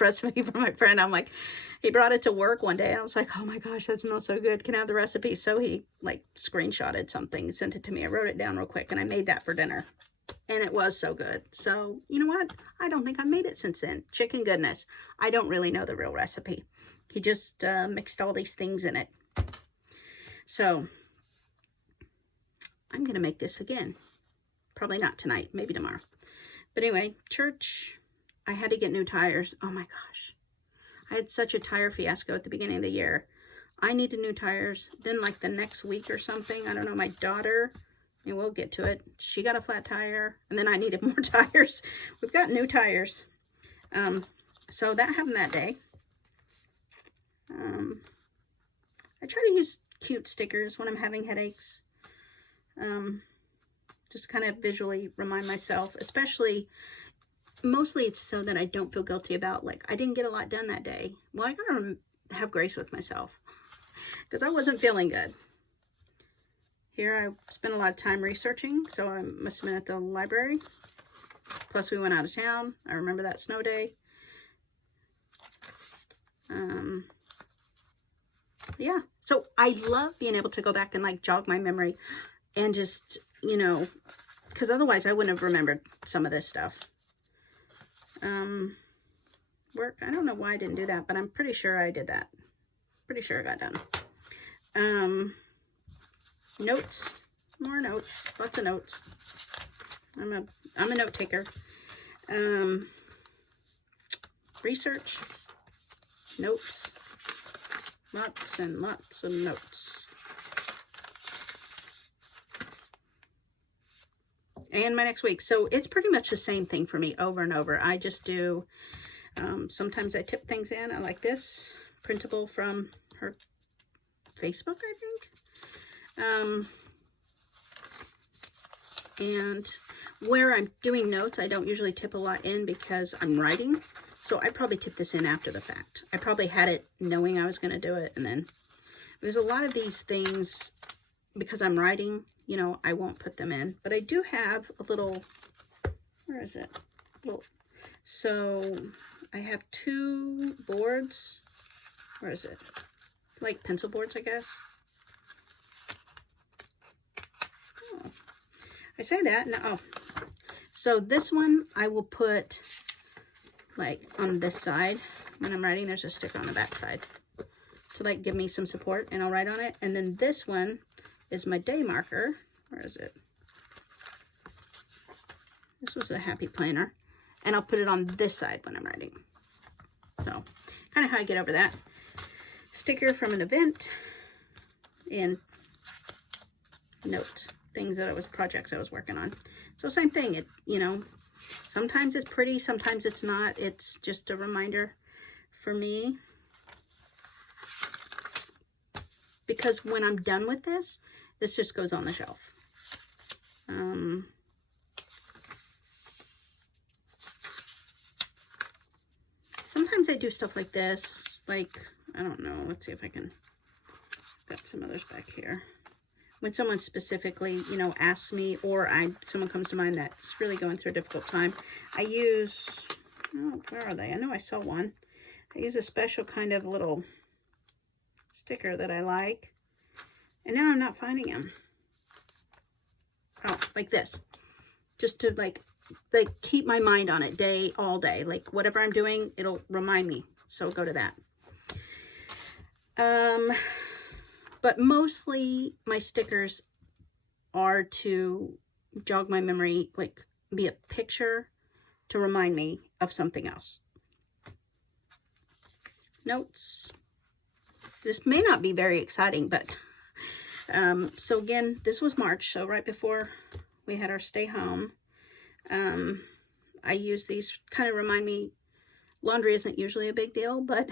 recipe from my friend. I'm like, he brought it to work one day. I was like, oh my gosh, that smells so good. Can I have the recipe? So he like screenshotted something, sent it to me. I wrote it down real quick, and I made that for dinner. And it was so good. So, you know what? I don't think I've made it since then. Chicken goodness. I don't really know the real recipe. He just mixed all these things in it. So, I'm going to make this again. Probably not tonight. Maybe tomorrow. But anyway, church. I had to get new tires. Oh my gosh. I had such a tire fiasco at the beginning of the year. I needed new tires. Then like the next week or something, I don't know, my daughter, and we'll get to it, she got a flat tire, and then I needed more tires. We've got new tires. So that happened that day. I try to use cute stickers when I'm having headaches. Just kind of visually remind myself, especially, mostly it's so that I don't feel guilty about, like, I didn't get a lot done that day. Well, I gotta have grace with myself because I wasn't feeling good. Here I spent a lot of time researching, so I must have been at the library. Plus we went out of town. I remember that snow day. Yeah, so I love being able to go back and like jog my memory and just, you know, because otherwise I wouldn't have remembered some of this stuff. Work, I don't know why I didn't do that, but I'm pretty sure I did that. Pretty sure I got done. Notes, more notes, lots of notes. I'm a note taker. Research, notes, lots and lots of notes. And my next week. So it's pretty much the same thing for me over and over. I just do, sometimes I tip things in. I like this, printable from her Facebook, I think. And where I'm doing notes, I don't usually tip a lot in because I'm writing. So I probably tip this in after the fact. I probably had it knowing I was going to do it. And then there's a lot of these things, because I'm writing, you know, I won't put them in. But I do have a little, where is it? Well, so I have 2 boards. Where is it? Like pencil boards, I guess. Oh, I say that. No. Oh. So this one I will put like on this side. When I'm writing, there's a sticker on the back side to like give me some support, and I'll write on it. And then this one is my day marker. Where is it? This was a happy planner, and I'll put it on this side when I'm writing. So kind of how I get over that. Sticker from an event, and note things that projects I was working on. So same thing. It, you know, sometimes it's pretty, sometimes it's not. It's just a reminder for me, because when I'm done with this, this just goes on the shelf. Sometimes I do stuff like this, like, I don't know, let's see if I can, got some others back here. When someone specifically, you know, asks me, or someone comes to mind that's really going through a difficult time, I use, oh, where are they? I know I saw one. I use a special kind of little sticker that I like, and now I'm not finding them. Oh, like this, just to like keep my mind on it all day. Like whatever I'm doing, it'll remind me. So go to that. But mostly my stickers are to jog my memory, like be a picture to remind me of something else. Notes. This may not be very exciting, but so again, this was March, so right before we had our stay home. I use these, kind of remind me, laundry isn't usually a big deal, but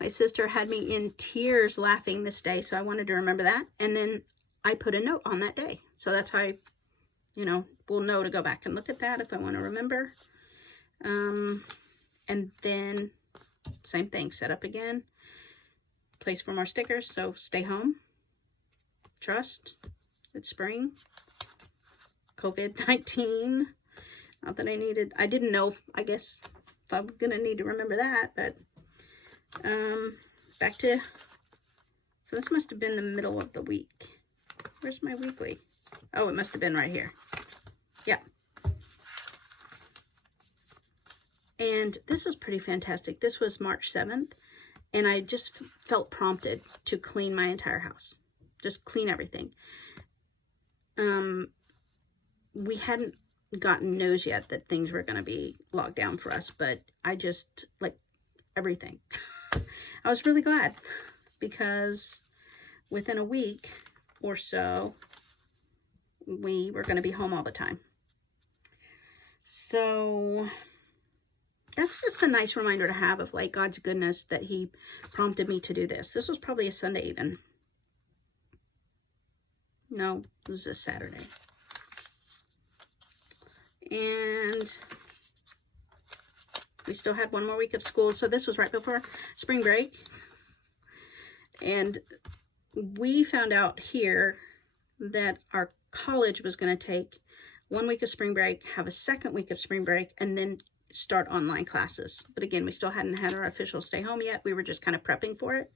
my sister had me in tears laughing this day, so I wanted to remember that. And then I put a note on that day. So that's how I, you know, will know to go back and look at that if I want to remember. And then same thing, set up again. Place for more stickers. So stay home. Trust. It's spring. COVID-19. Not that I didn't know, I guess, if I'm going to need to remember that, but back to, so this must have been the middle of the week. Where's my weekly? Oh, it must have been right here. Yeah. And this was pretty fantastic. This was March 7th, and I just felt prompted to clean my entire house. Just clean everything. We hadn't gotten news yet that things were going to be locked down for us, but I just, like, everything. I was really glad, because within a week or so, we were going to be home all the time. So that's just a nice reminder to have of like God's goodness that he prompted me to do this. This was probably a Sunday even. No, this is a Saturday. And we still had one more week of school. So this was right before spring break. And we found out here that our college was going to take 1 week of spring break, have a second week of spring break, and then start online classes. But again, we still hadn't had our official stay home yet. We were just kind of prepping for it.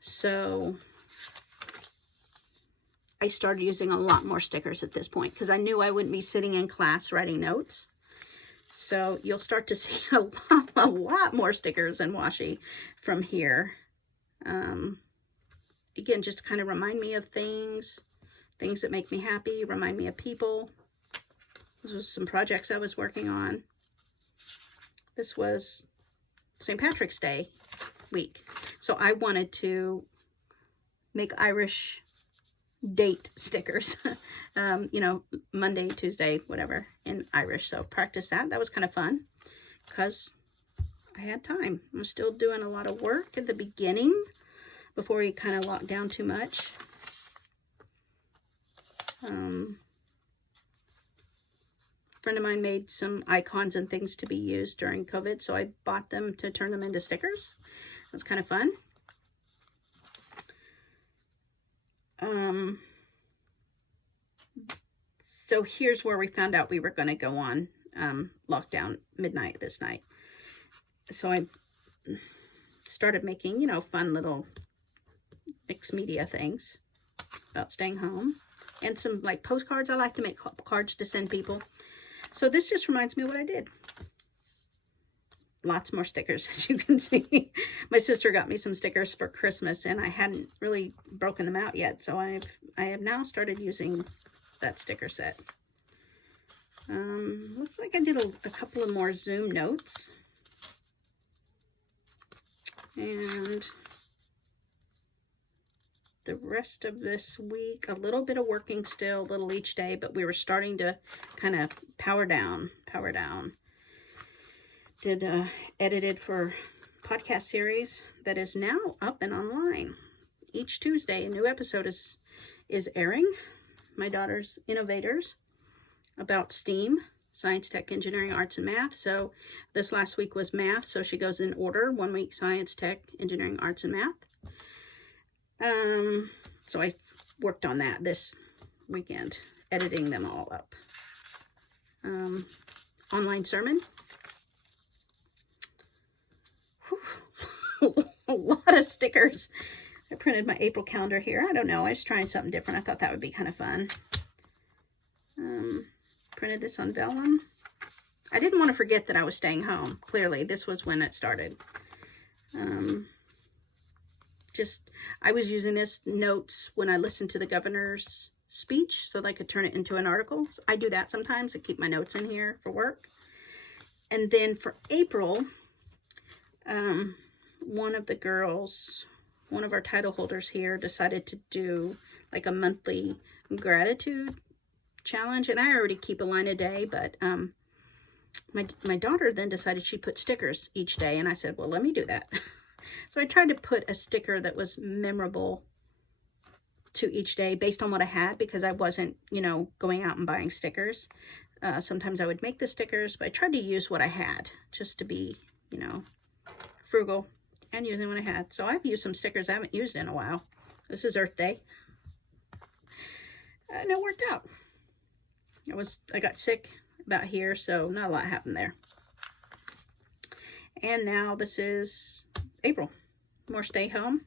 So I started using a lot more stickers at this point because I knew I wouldn't be sitting in class writing notes. So you'll start to see a lot more stickers and washi from here. Again, just to kind of remind me of things that make me happy, remind me of people. This was some projects I was working on. This was St. Patrick's Day week. So I wanted to make Irish date stickers, you know, Monday, Tuesday, whatever, in Irish. So practice that. That was kind of fun because I had time. I was still doing a lot of work at the beginning before we kind of locked down too much. A friend of mine made some icons and things to be used during COVID, so I bought them to turn them into stickers. It was kind of fun. So here's where we found out we were going to go on lockdown midnight this night. So I started making, you know, fun little mixed media things about staying home. And some like postcards. I like to make cards to send people. So this just reminds me of what I did. Lots more stickers, as you can see. My sister got me some stickers for Christmas, and I hadn't really broken them out yet. So I have now started using that sticker set. Looks like I did a couple of more Zoom notes. And the rest of this week, a little bit of working still, a little each day, but we were starting to kind of power down. Did edited for podcast series that is now up and online. Each Tuesday, a new episode is airing. My daughter's Innovators, about STEAM, science, tech, engineering, arts, and math. So this last week was math, so she goes in order. 1 week science, tech, engineering, arts, and math. So I worked on that this weekend, editing them all up. Online sermon. Whew. A lot of stickers. I printed my April calendar here. I don't know. I was trying something different. I thought that would be kind of fun. Printed this on vellum. I didn't want to forget that I was staying home. Clearly, this was when it started. I was using this notes when I listened to the governor's speech so that I could turn it into an article. So I do that sometimes. I keep my notes in here for work. And then for April, one of our title holders here decided to do like a monthly gratitude challenge. And I already keep a line a day, but my daughter then decided she'd put stickers each day. And I said, well, let me do that. So I tried to put a sticker that was memorable to each day based on what I had, because I wasn't, you know, going out and buying stickers. Sometimes I would make the stickers, but I tried to use what I had just to be, you know, frugal and using what I had. So I've used some stickers I haven't used in a while. This is Earth Day. And it worked out. I got sick about here, so not a lot happened there. And now this is April. More stay home.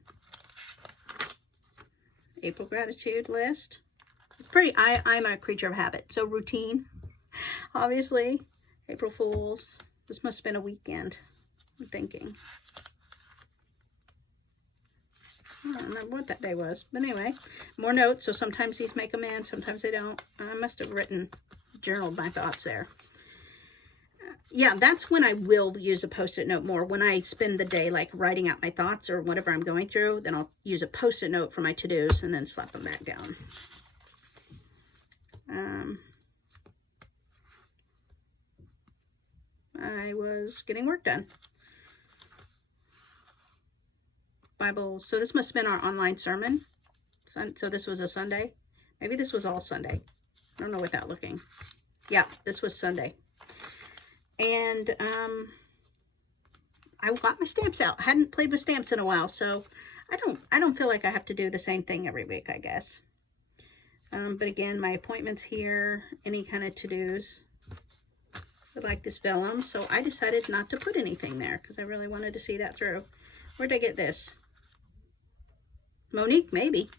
April gratitude list. It's pretty, I'm a creature of habit. So routine, obviously. April Fools. This must have been a weekend, I'm thinking. I don't remember what that day was. But anyway, more notes. So sometimes these make them in, sometimes they don't. I must have journaled my thoughts there. Yeah, that's when I will use a Post-it note more. When I spend the day like writing out my thoughts or whatever I'm going through, then I'll use a Post-it note for my to-dos and then slap them back down. I was getting work done. Bible, so this must have been our online sermon. So this was a Sunday. Maybe this was all Sunday. I don't know without looking. Yeah, this was Sunday. And I got my stamps out. Hadn't played with stamps in a while, so I don't feel like I have to do the same thing every week, I guess. But again, my appointments here, any kind of to-dos. I like this vellum, so I decided not to put anything there because I really wanted to see that through. Where'd I get this? Monique, maybe.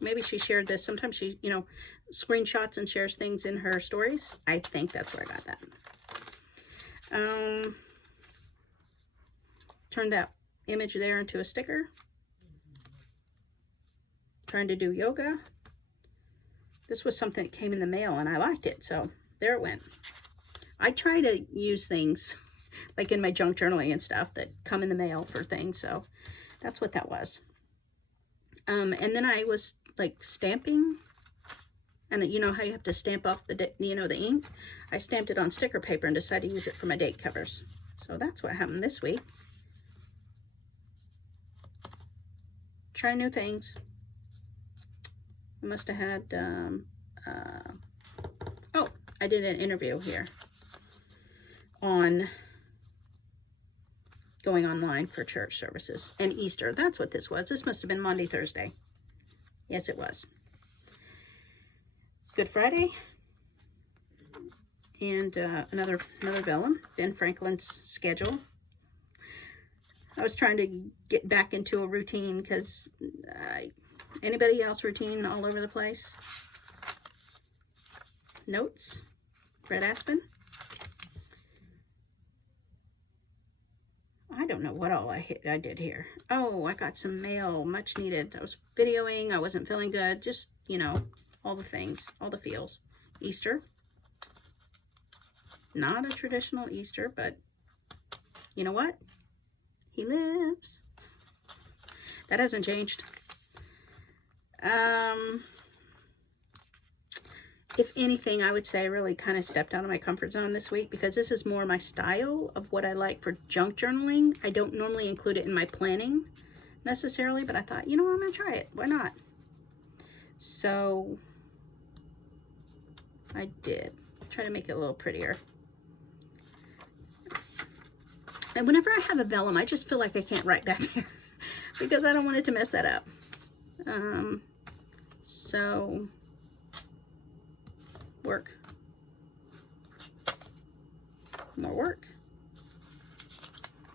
Maybe she shared this. Sometimes she, you know, screenshots and shares things in her stories. I think that's where I got that. Turn that image there into a sticker. Trying to do yoga. This was something that came in the mail and I liked it, so there it went. I try to use things like in my junk journaling and stuff that come in the mail for things, so that's what that was. And then I was like stamping, and you know how you have to stamp off the, you know, the ink? I stamped it on sticker paper and decided to use it for my date covers. So that's what happened this week. Try new things. I must have had, oh, I did an interview here on going online for church services and Easter. That's what this was. This must have been Monday, Thursday. Yes, it was. Good Friday. And another vellum, Ben Franklin's schedule. I was trying to get back into a routine because anybody else routine all over the place? Notes, Red Aspen. I don't know what all I did here. Oh, I got some mail, much needed. I was videoing, I wasn't feeling good. Just, you know, all the things, all the feels. Easter. Not a traditional Easter, but you know what? He lives. That hasn't changed. If anything, I would say I really kind of stepped out of my comfort zone this week because this is more my style of what I like for junk journaling. I don't normally include it in my planning necessarily, but I thought, you know, I'm going to try it. Why not? So I did try to make it a little prettier. And whenever I have a vellum, I just feel like I can't write back there because I don't want it to mess that up. So work. More work.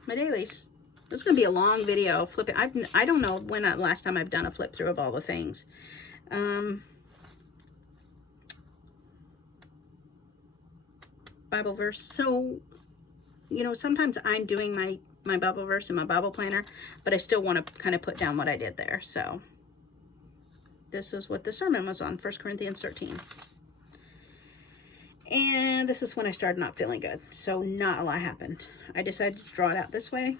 My dailies. This is going to be a long video. Flipping. I don't know when last time I've done a flip through of all the things. Bible verse. So, you know, sometimes I'm doing my Bible verse in my Bible planner, but I still want to kind of put down what I did there. So this is what the sermon was on, 1 Corinthians 13. And this is when I started not feeling good. So not a lot happened. I decided to draw it out this way.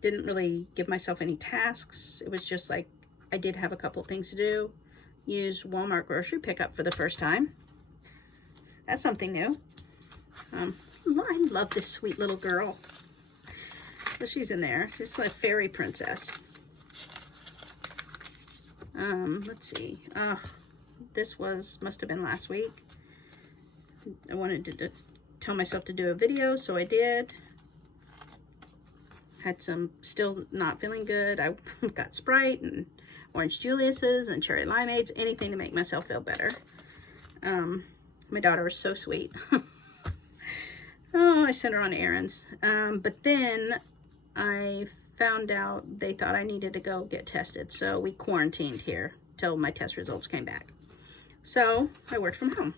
Didn't really give myself any tasks. It was just like I did have a couple things to do. Use Walmart grocery pickup for the first time. That's something new. I love this sweet little girl. So she's in there. She's like a fairy princess. Let's see. This must have been last week. I wanted to tell myself to do a video, so I did. Had some, still not feeling good. I got Sprite and Orange Julius's and Cherry Limeades, anything to make myself feel better. My daughter was so sweet. Oh, I sent her on errands. But then I found out they thought I needed to go get tested. So we quarantined here till my test results came back. So I worked from home.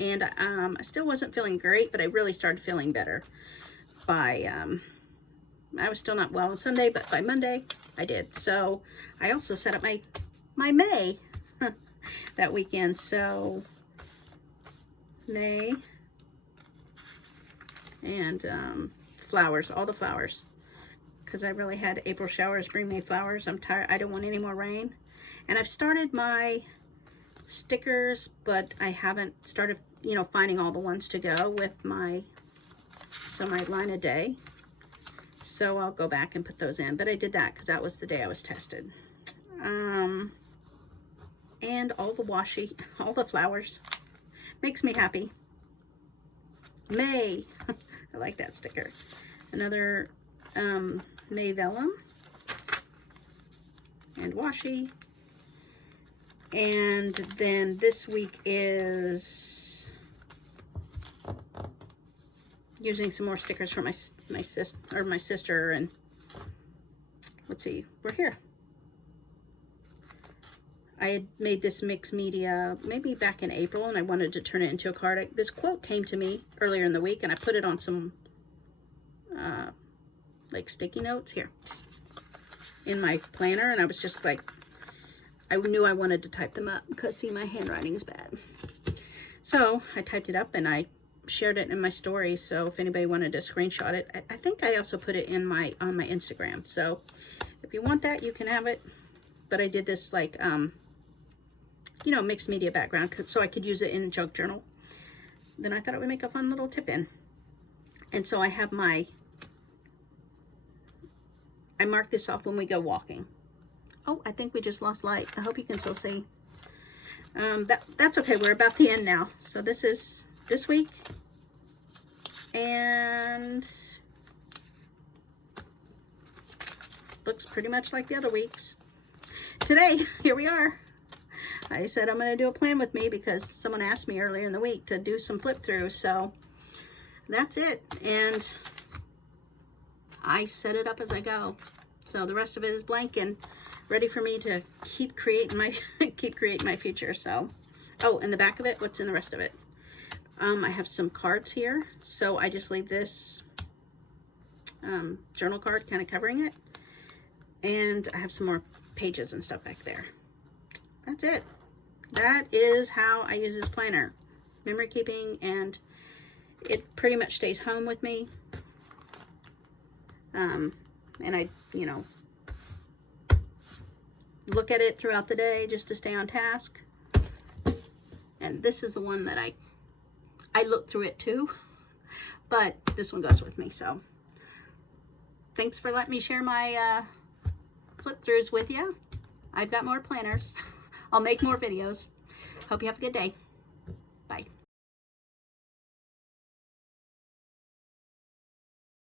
And I still wasn't feeling great, but I really started feeling better by, I was still not well on Sunday, but by Monday I did. So I also set up my May that weekend. So May and flowers, all the flowers, because I really had April showers bring me flowers. I'm tired. I don't want any more rain. And I've started my stickers, but I haven't started, you know, finding all the ones to go with my line a day. So I'll go back and put those in. But I did that because that was the day I was tested. And all the washi, all the flowers. Makes me happy. May. I like that sticker. Another May vellum. And washi. And then this week is using some more stickers for my sister, and let's see, we're here. I had made this mixed media maybe back in April, and I wanted to turn it into a card. This quote came to me earlier in the week, and I put it on some like sticky notes here in my planner, and I was just like, I knew I wanted to type them up because, see, my handwriting is bad. So I typed it up and I shared it in my stories. So if anybody wanted to screenshot it, I think I also put it in on my Instagram. So if you want that, you can have it. But I did this like, you know, mixed media background so I could use it in a junk journal. Then I thought it would make a fun little tip in. And so I have I mark this off when we go walking. Oh, I think we just lost light. I hope you can still see. That's okay. We're about the end now. So this is this week. And looks pretty much like the other weeks. Today, here we are. I said I'm going to do a plan with me because someone asked me earlier in the week to do some flip throughs. So that's it. And I set it up as I go. So the rest of it is blank and ready for me to keep creating my future. So, oh, in the back of it, what's in the rest of it? I have some cards here, so I just leave this journal card kind of covering it, and I have some more pages and stuff back there. That's it. That is how I use this planner. Memory keeping, and it pretty much stays home with me. And I, you know, look at it throughout the day just to stay on task. And this is the one that I look through it too, but this one goes with me. So thanks for letting me share my flip throughs with you. I've got more planners. I'll make more videos. Hope you have a good day. Bye.